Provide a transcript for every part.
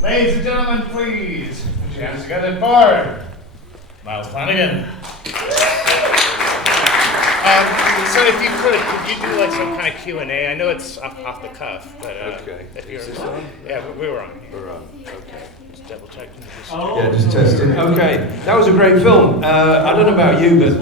Ladies and gentlemen, please put your hands together for Flanagan. So if you could you do like some kind of Q&A? I know it's off the cuff, but okay. If you're, is this on? Yeah, we were on. We're on. Okay. Just double checking. Yeah, just testing. Okay, that was a great film. I don't know about you, but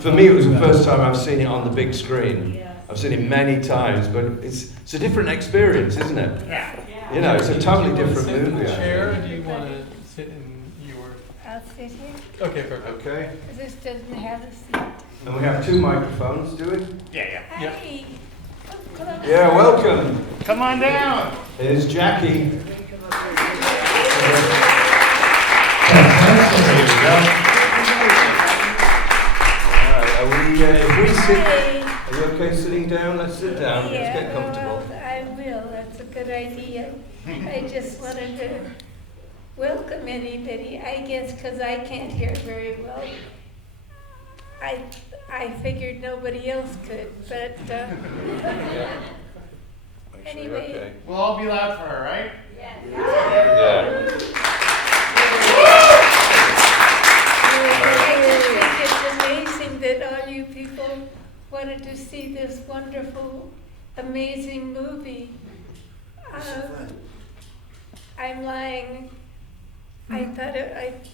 for me it was the first time I've seen it on the big screen. I've seen it many times, but it's a different experience, isn't it? Yeah. You know, it's a totally different sit in movie. the chair, or do you want to sit in your... I'll sit here. Okay, perfect. Okay. This doesn't have a seat. And we have 2 microphones, do we? Yeah. Hi. Oh, close. Yeah, welcome. Come on down. Here's Jackie. There you go. Alright, if we sit, Hi. are you okay sitting down? Let's sit down, let's Yeah, get comfortable. well, I will. That's a good idea. I just wanted to welcome anybody, I guess, because I can't hear very well. I figured nobody else could, but Make sure you're anyway. okay. We'll all be loud for her, right? Yeah. I just think it's amazing that all you people wanted to see this wonderful, amazing movie. I'm lying. I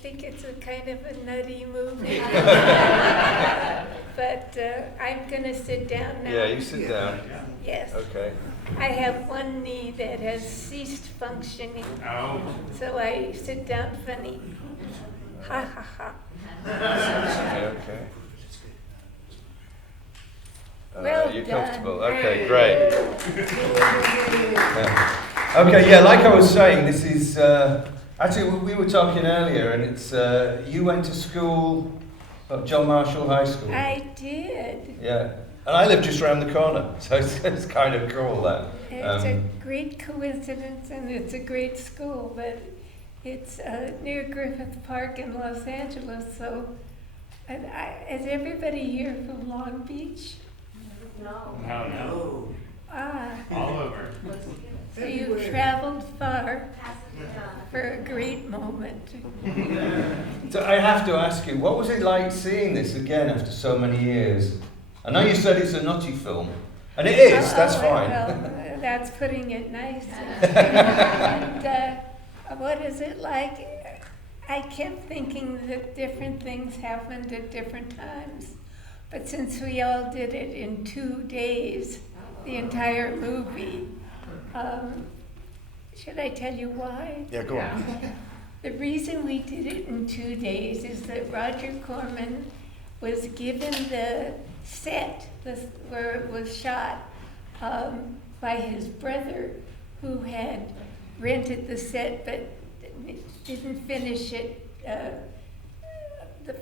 think it's a kind of a nutty movie. But I'm going to sit down now. Yeah, you sit down. Yes. Okay. I have one knee that has ceased functioning, Oh. so I sit down funny. Ha ha ha. Okay. Well you're done. comfortable. Okay, great. Yeah. Okay, yeah, like I was saying, this is actually we were talking earlier, and it's you went to school at John Marshall High School. I did. Yeah, and I live just around the corner, so it's kind of cool that. It's a great coincidence, and it's a great school, but it's near Griffith Park in Los Angeles. So, is everybody here from Long Beach? No. Ah, All over. so you traveled far for a great moment. So I have to ask you, what was it like seeing this again after so many years? I know you said it's a nutty film, and it is. That's fine. Well, that's putting it nice. And what is it like? I kept thinking that different things happened at different times, but since we all did it in 2 days, the entire movie, should I tell you why? Yeah, go on. The reason we did it in 2 days is that Roger Corman was given the set where it was shot by his brother, who had rented the set but didn't finish it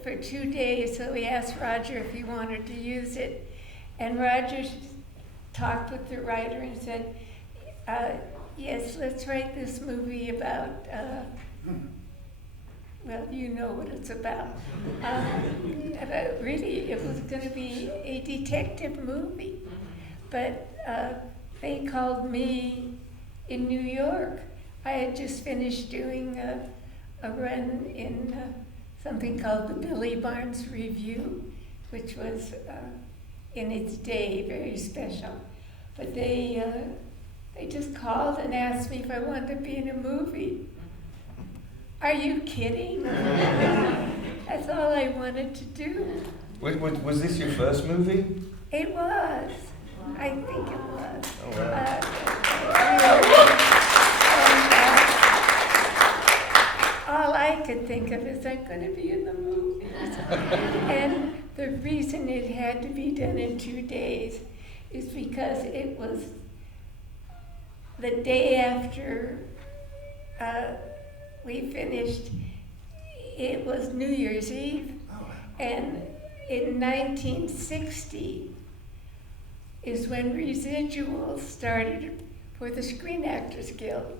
for 2 days. So he asked Roger if he wanted to use it, and Roger talked with the writer and said, yes, let's write this movie about, well, you know what it's about. Really, it was going to be a detective movie. But they called me in New York. I had just finished doing a run in something called the Billy Barnes Review, which was, in its day, very special. But they just called and asked me if I wanted to be in a movie. Are you kidding? That's all I wanted to do. Was this your first movie? It was. I think it was. Oh, wow. All I could think of is I'm going to be in the movies. And the reason it had to be done in 2 days is because it was the day after we finished. It was New Year's Eve, and in 1960 is when residuals started for the Screen Actors Guild.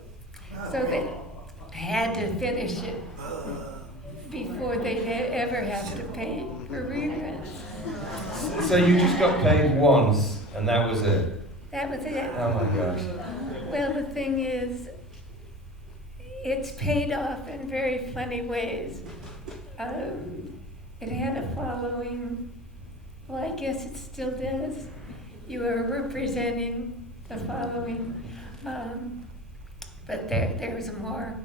So they had to finish it before they'd ever have to pay for reruns. So you just got paid once, and that was it? That was it. Oh my gosh. Well, the thing is, it's paid off in very funny ways. It had a following. Well, I guess it still does. You are representing the following. But there's more,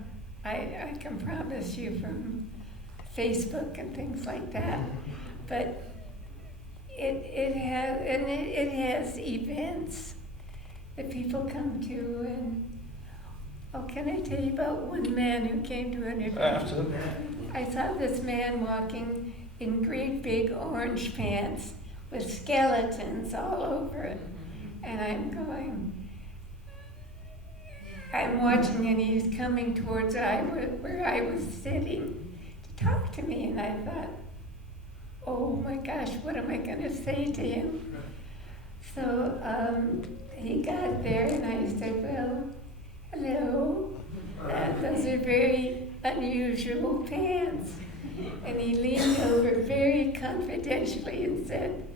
I can promise you, from Facebook and things like that. But it has events that people come to, and can I tell you about one man who came to an event? Absolutely. I saw this man walking in great big orange pants with skeletons all over it. And I'm watching, and he's coming towards where I was sitting to talk to me. And I thought, oh my gosh, what am I going to say to him? So he got there, and I said, well, hello. Those are very unusual pants. And he leaned over very confidentially and said,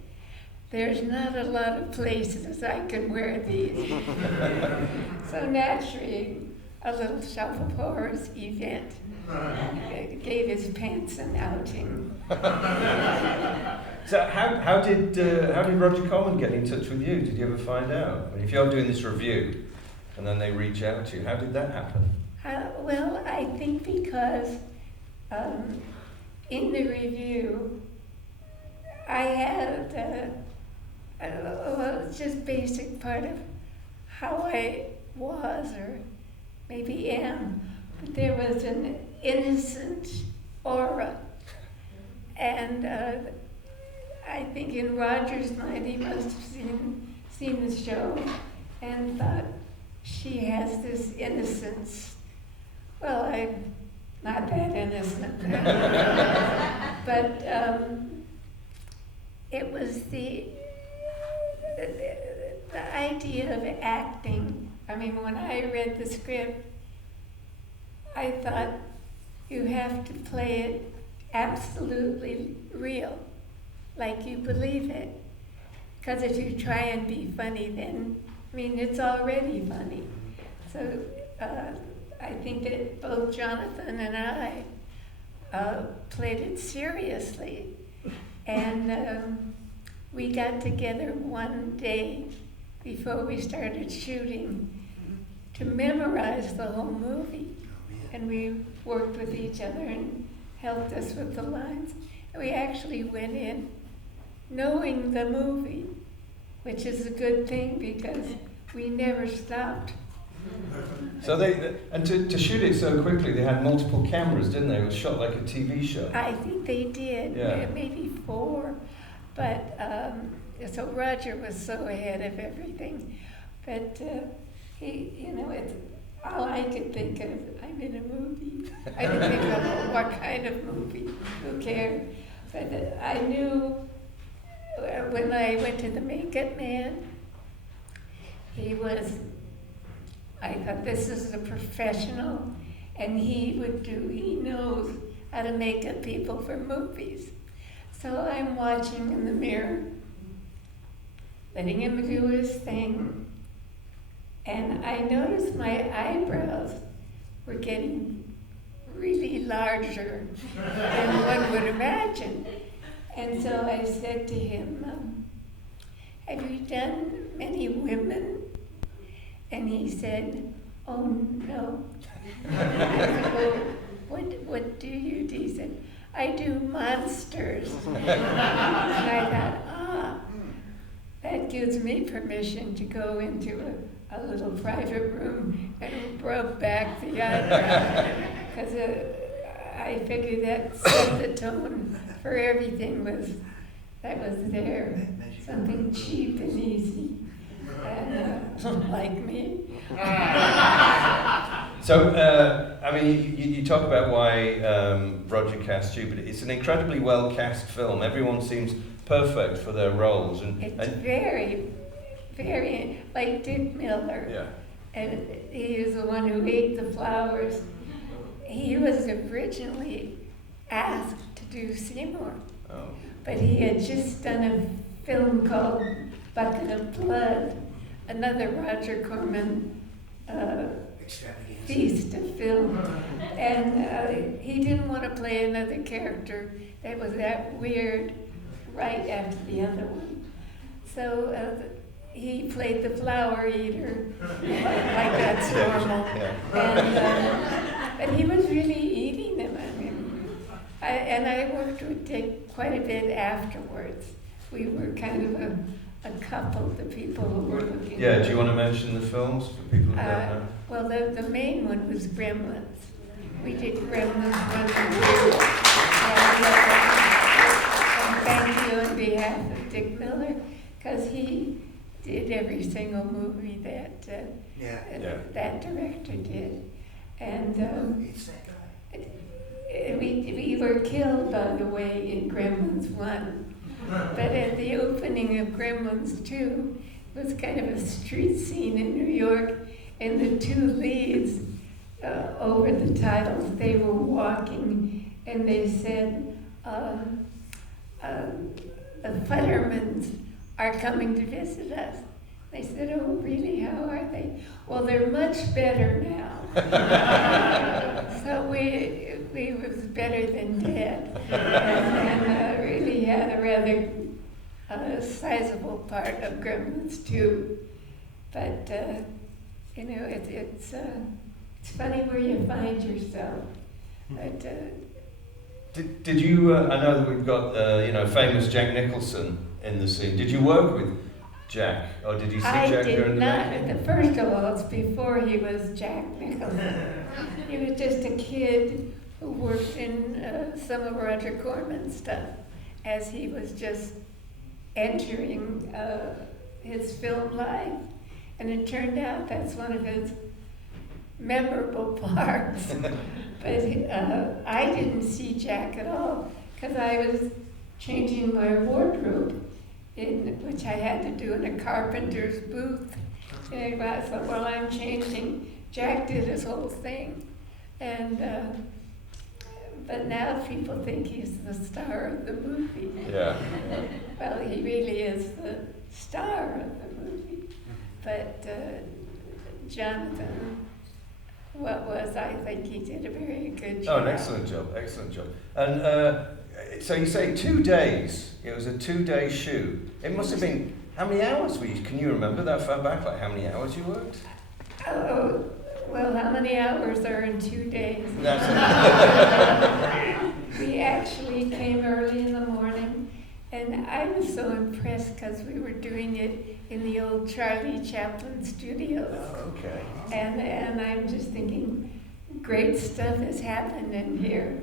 there's not a lot of places I can wear these. So naturally, a little Shop of Horrors event gave his pants an outing. So how did Roger Corman get in touch with you? Did you ever find out? I mean, if you're doing this review and then they reach out to you, how did that happen? Well, I think because in the review, I had it's just basic part of how I was, or maybe am, but there was an innocent aura. And I think in Roger's mind, he must have seen the show and thought, she has this innocence. Well, I'm not that innocent. But it was the idea of acting. I mean, when I read the script, I thought, you have to play it absolutely real, like you believe it. Because if you try and be funny, then, I mean, it's already funny. So I think that both Jonathan and I played it seriously. And we got together one day before we started shooting to memorize the whole movie. And we worked with each other and helped us with the lines. And we actually went in knowing the movie, which is a good thing because we never stopped. So to shoot it so quickly, they had multiple cameras, didn't they? It was shot like a TV show. I think they did, yeah. Maybe 4. But so Roger was so ahead of everything. But he, it's all I could think of. I'm in a movie. I didn't think of what kind of movie. Who cared? But I knew when I went to the makeup man, I thought, this is a professional, and he knows how to make up people for movies. So I'm watching in the mirror, letting him do his thing, and I noticed my eyebrows were getting really larger than one would imagine. And so I said to him, have you done many women? And he said, oh no. I said, well, what do you do? He said, I do monsters. And I thought, that gives me permission to go into a little private room and rub back the eyebrow. Because I figured that set the tone for everything that was there. Something cheap and easy. And like me. So, I mean, you talk about why Roger cast you, but it's an incredibly well cast film. Everyone seems perfect for their roles. It's very, very, like Dick Miller. Yeah. And he was the one who ate the flowers. He was originally asked to do Seymour. Oh. But he had just done a film called Bucket of Blood, another Roger Corman feast of film. And he didn't want to play another character that was that weird right after the other one. So he played the flower eater, like that's normal. But he was really eating them. I mean, I worked with Dick quite a bit afterwards. We were kind of a couple, the people who were looking. Yeah, do you want to mention the films for people who don't know? Well, the main one was Gremlins. We did Gremlins 1 and 2. And thank you on behalf of Dick Miller, because he did every single movie that that director did. And we were killed, by the way, in Gremlins 1. But at the opening of Gremlins 2, it was kind of a street scene in New York, and the two leads over the titles, they were walking, and they said, the Futtermans are coming to visit us. They said, oh, really? How are they? Well, they're much better now. So we was better than dead, and really had a rather sizable part of Gremlins 2. But you know, it's funny where you find yourself. But did you? I know that we've got famous Jack Nicholson in the scene. Did you work with Jack, or did you see Jack during the making? I did not. First of all, it's before he was Jack Nicholson. He was just a kid who worked in some of Roger Corman's stuff as he was just entering his film life. And it turned out that's one of his memorable parts. But I didn't see Jack at all, because I was changing my wardrobe, which I had to do in a carpenter's booth. And I thought, while I'm changing, Jack did his whole thing. And but now people think he's the star of the movie. Yeah. Well, he really is the star of the movie. But Jonathan, I think he did a very good job. Oh, an excellent job. And so you say 2 days, it was a 2-day shoot. It must have been, how many hours were you, can you remember that far back, like how many hours you worked? Oh, well, how many hours are in 2 days? We actually came early in the morning, and I was so impressed because we were doing it in the old Charlie Chaplin studios. Oh, okay. And I'm just thinking, great stuff has happened in here.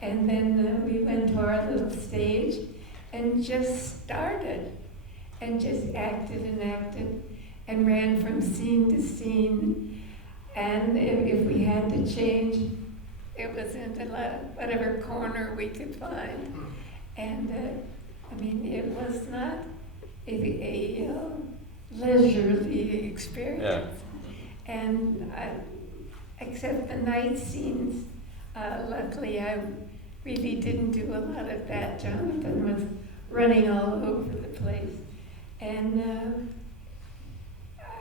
And then we went to our little stage and just started and just acted and ran from scene to scene. And if we had to change, it was into whatever corner we could find. And I mean, it was not a leisurely experience. Yeah. And except the night scenes, luckily I really didn't do a lot of that. Jonathan was running all over the place. And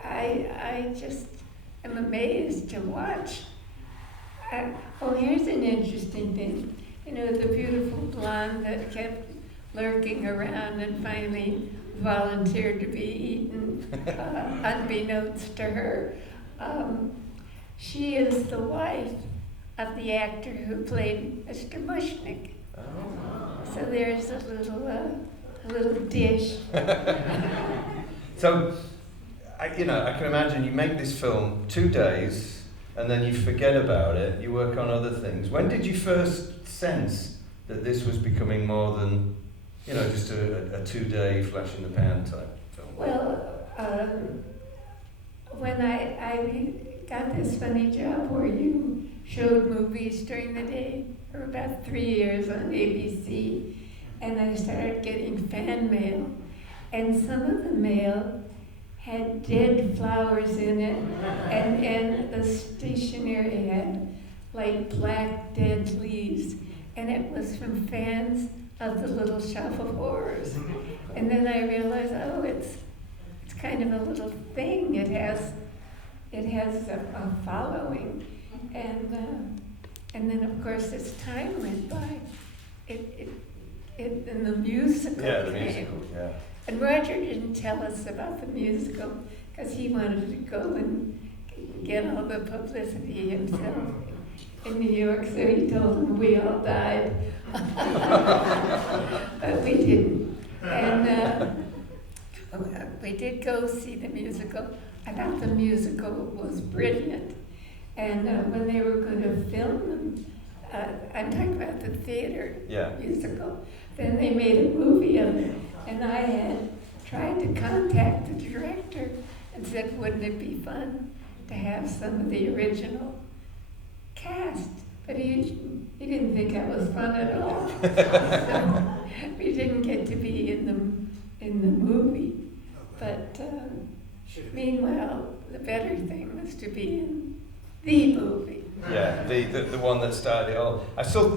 I just am amazed to watch. Here's an interesting thing. You know, the beautiful blonde that kept lurking around and finally volunteered to be eaten, unbeknownst to her. She is the wife of the actor who played Mr. Mushnick. Oh. So there's a little dish. So, I can imagine you make this film 2 days, and then you forget about it, you work on other things. When did you first sense that this was becoming more than, just a 2-day flash in the pan type film? Well, when I got this funny job where you showed movies during the day for about 3 years on ABC, and I started getting fan mail, and some of the mail had dead flowers in it, and the stationery had like black dead leaves, and it was from fans of the Little Shop of Horrors. And then I realized, it's kind of a little thing. It has a following. And then of course as time went by, and the musical Yeah, the came. musical, yeah. And Roger didn't tell us about the musical because he wanted to go and get all the publicity himself in New York, so he told them we all died. But we didn't. And we did go see the musical. I thought the musical was brilliant. And when they were going to film them, I'm talking about the theater musical, then they made a movie of it. And I had tried to contact the director and said, wouldn't it be fun to have some of the original cast? But he didn't think that was fun at all. So we didn't get to be in the movie. But meanwhile, the better thing was to be in the movie. Yeah, the one that started it all. I saw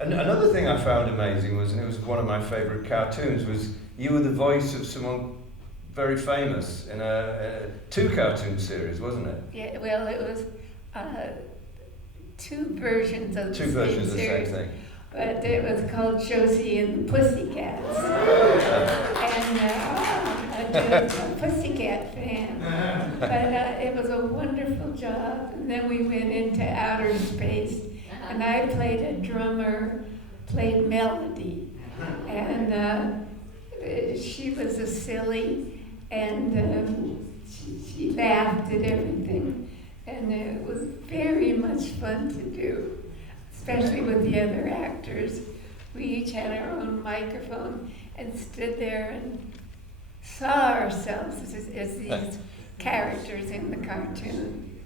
another thing I found amazing was, and it was one of my favourite cartoons, was you were the voice of someone very famous in a 2 cartoon series, wasn't it? Yeah, well, it was 2 versions of the Two same versions of the same series. thing. But it was called Josie and the Pussycats. And I'm a Pussycat fan. But it was a wonderful job. And then we went into outer space. And I played a drummer, played melody. And she was a silly, and she laughed at everything. And it was very much fun to do, especially with the other actors. We each had our own microphone and stood there and saw ourselves as these characters in the cartoon.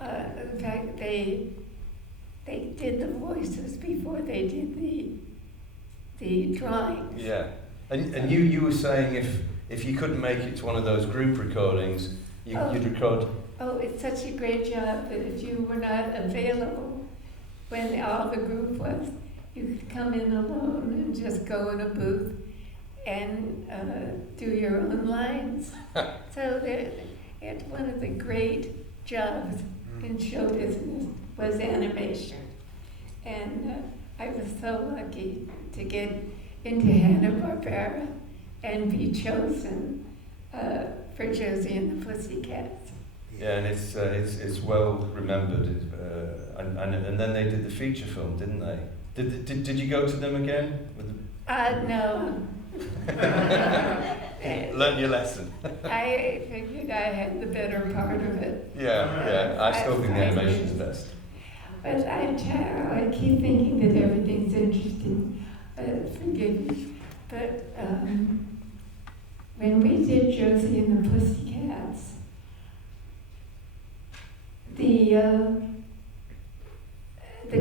In fact, they did the voices before they did the drawings. Yeah, and you were saying if you couldn't make it to one of those group recordings, you'd record. Oh, it's such a great job that if you were not available when all the group was, you could come in alone and just go in a booth and do your own lines. So it's one of the great jobs in show business was animation. And I was so lucky to get into Hanna-Barbera and be chosen for Josie and the Pussycats. Yeah, and it's well remembered, and then they did the feature film, didn't they? Did you go to them again? No. Learn your lesson. I figured I had the better part of it. Yeah. I still think the animation's best. But I keep thinking that everything's interesting. Forgive me. But when we did Josie and the Pussycats, the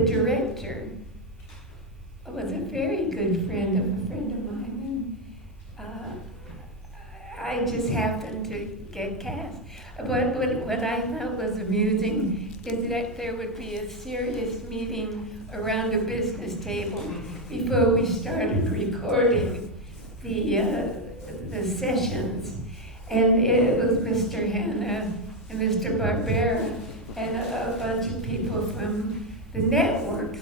director was a very good friend of a friend of mine, and I just happened to get cast. But what I thought was amusing is that there would be a serious meeting around a business table before we started recording the sessions, and it was Mr. Hanna and Mr. Barbera and a bunch of people from the networks,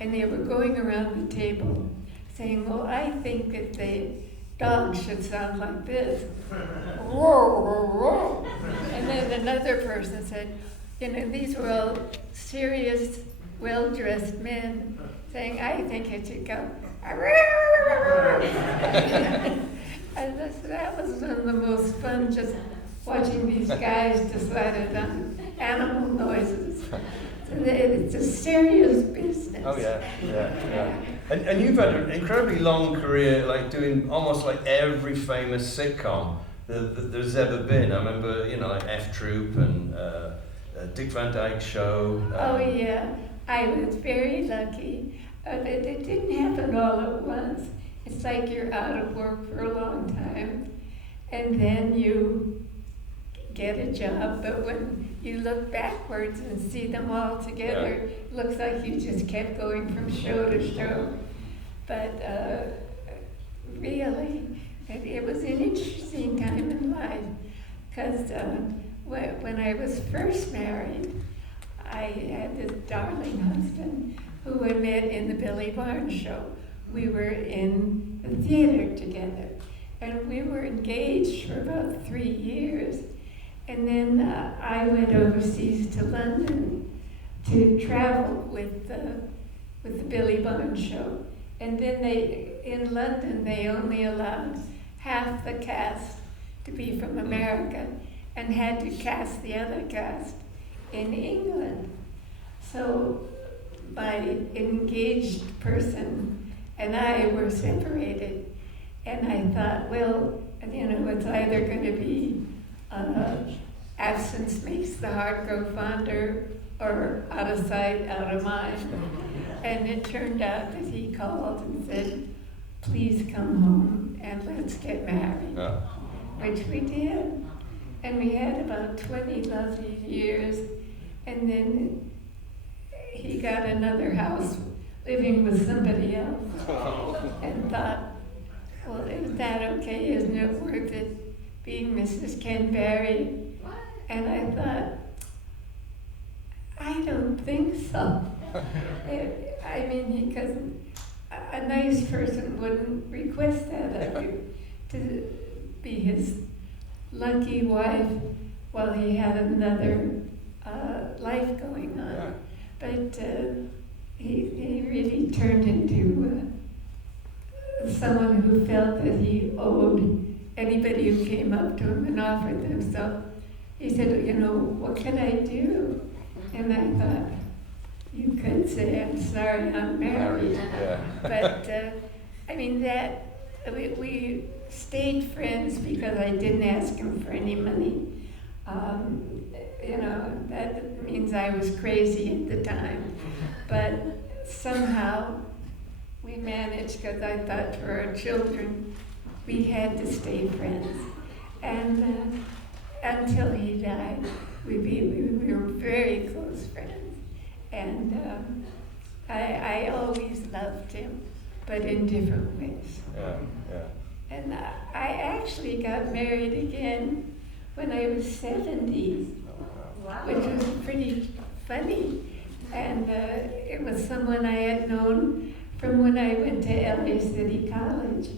and they were going around the table saying, well, I think that the dog should sound like this. And then another person said, these were all serious, well-dressed men saying, I think it should go. And that was one of the most fun, just watching these guys decided on animal noises. So it's a serious business. Oh yeah. And you've had an incredibly long career, like doing almost like every famous sitcom that there's ever been. I remember, like F Troop and Dick Van Dyke Show. Oh yeah, I was very lucky. It didn't happen all at once. It's like you're out of work for a long time, and then you get a job, but when you look backwards and see them all together, it looks like you just kept going from show to show. But really, it was an interesting time in life, because when I was first married, I had this darling husband who I met in the Billy Barnes show. We were in the theater together, and we were engaged for about 3 years. And then I went overseas to London to travel with the Billy Barnes show. And then in London, they only allowed half the cast to be from America and had to cast the other cast in England. So my engaged person and I were separated, and I thought, well, it's either going to be absence makes the heart grow fonder, or out of sight, out of mind. And it turned out that he called and said, please come home and let's get married, which we did. And we had about 20 lovely years, and then he got another house living with somebody else, and thought, well, is that okay? Isn't it worth it being Mrs. Ken Barry? And I thought, I don't think so. Because a nice person wouldn't request that of you, to be his lucky wife while he had another life going on. But he really turned into someone who felt that he owed anybody who came up to him and offered themselves. He said, what can I do? And I thought, you could say, I'm sorry, I'm married. But, we stayed friends because I didn't ask him for any money. That means I was crazy at the time. But somehow we managed, because I thought for our children, we had to stay friends. And until he died, we were very close friends. And I always loved him, but in different ways. And I actually got married again when I was 70, which was pretty funny. And it was someone I had known from when I went to LA City College.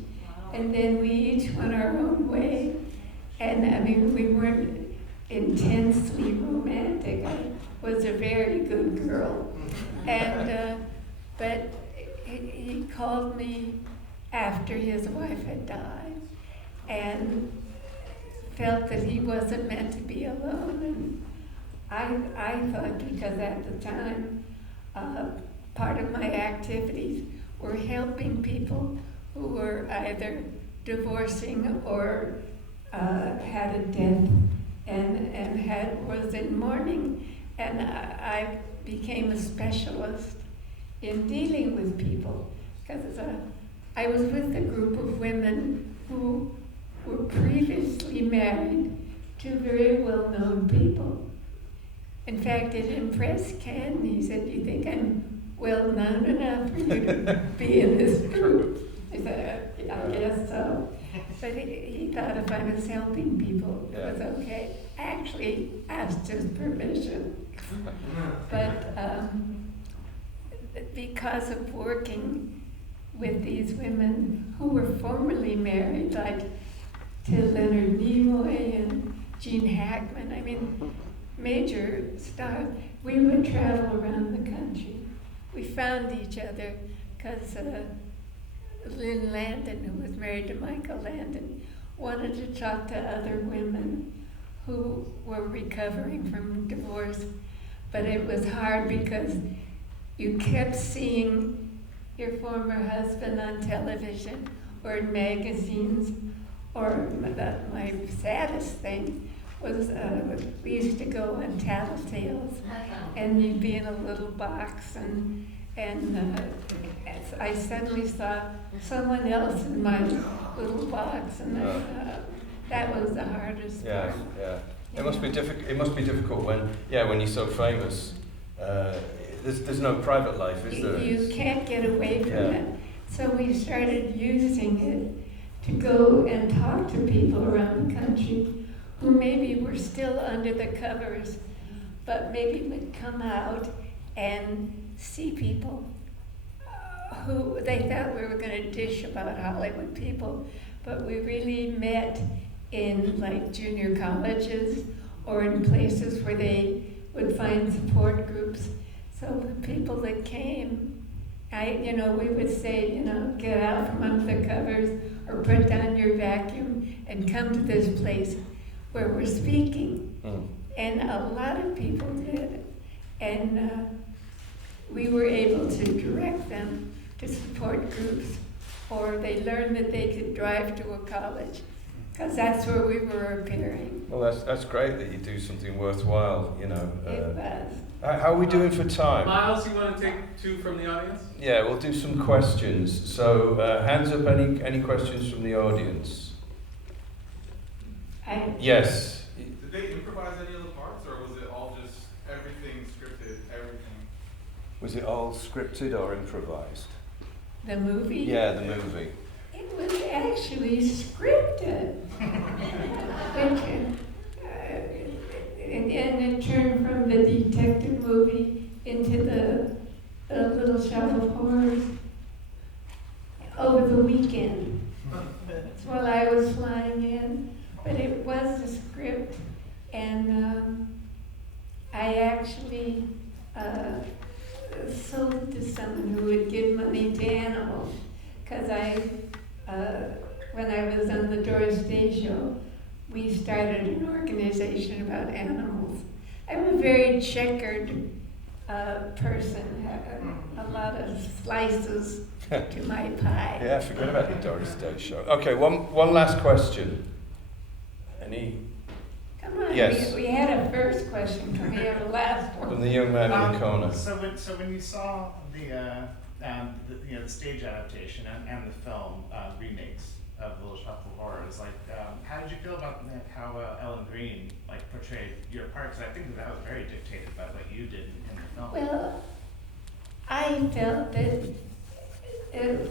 And then we each went our own way. And we weren't intensely romantic. I was a very good girl. And but he called me after his wife had died, and felt that he wasn't meant to be alone. And I thought, because at the time, part of my activities were helping people who were either divorcing or had a death and was in mourning, and I became a specialist in dealing with people, because I was with a group of women who were previously married to very well-known people. In fact, it impressed Ken. He said, "Do you think I'm well-known enough for you to be in this group?" I said, "I guess so." But he thought if I was helping people, it was okay. I actually asked his permission. But because of working with these women who were formerly married, like to Leonard Nimoy and Gene Hackman, major stars, we would travel around the country. We found each other because Lynn Landon, who was married to Michael Landon, wanted to talk to other women who were recovering from divorce. But it was hard because you kept seeing your former husband on television or in magazines, or my saddest thing was we used to go on Tattletales, and you'd be in a little box, and I suddenly saw someone else in my little box, and that was the hardest part. It must be difficult. It must be difficult when you're so famous. There's no private life, is there? You can't get away from it. So we started using it to go and talk to people around the country who maybe were still under the covers but maybe would come out and see people who they thought we were going to dish about Hollywood people, but we really met in like junior colleges or in places where they would find support groups. So the people that came, we would say, get out from under the covers or put down your vacuum and come to this place where we're speaking. And a lot of people did. And we were able to direct them to support groups, or they learned that they could drive to a college, because that's where we were appearing. Well, that's great that you do something worthwhile, It was. How are we doing for time? Miles, you want to take 2 from the audience? Yeah, we'll do some questions. So, hands up, any questions from the audience? Yes. Did they improvise any of the parts, or was it all just everything scripted, everything? Was it all scripted or improvised? The movie? Yeah, the movie. It was actually scripted. And it turned from the detective movie into the Little Shop of Horrors over the weekend. While I was flying in, but it was a script, and I actually sold it to someone who would give money to animals, because when I was on the Doris Day show, we started an organization about animals. I'm a very checkered person, a lot of slices to my pie. Yeah, forget about the Doris Day show. Okay, one last question. Any? Come on, Yes. we had a first question, can we have a last one? From the young man in the corner. So when you saw the stage adaptation and the film remakes of Little Shop of Horrors, how did you feel about how Ellen Green portrayed your part? Because I think that was very dictated by what you did in the film. Well, I felt that,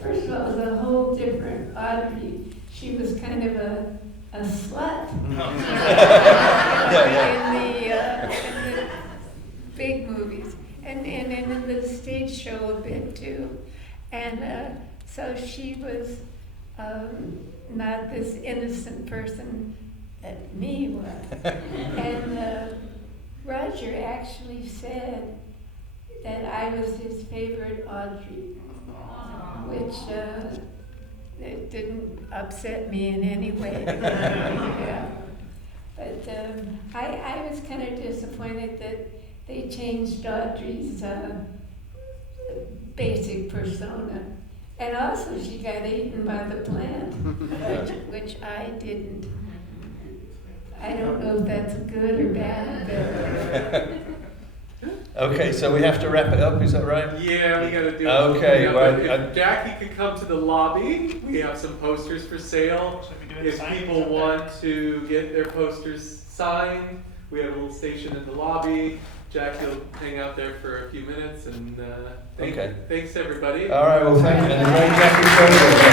first of all, it was a whole different Audrey. She was kind of a slut in the big movies, and in the stage show a bit too. And so she was not this innocent person that me was. And Roger actually said that I was his favorite Audrey, which it didn't upset me in any way. Yeah. But I was kind of disappointed that they changed Audrey's basic persona. And also she got eaten by the plant, which I didn't. I don't know if that's good or bad. Okay, so we have to wrap it up, is that right? Yeah, we got to do it. Okay, Yeah, well, but if Jackie could come to the lobby, we have some posters for sale. Should we do If signings people up want to get their posters signed, we have a little station in the lobby. Jackie will hang out there for a few minutes, and Okay. thanks everybody. All right, well, thank you. And the great Jackie Soto.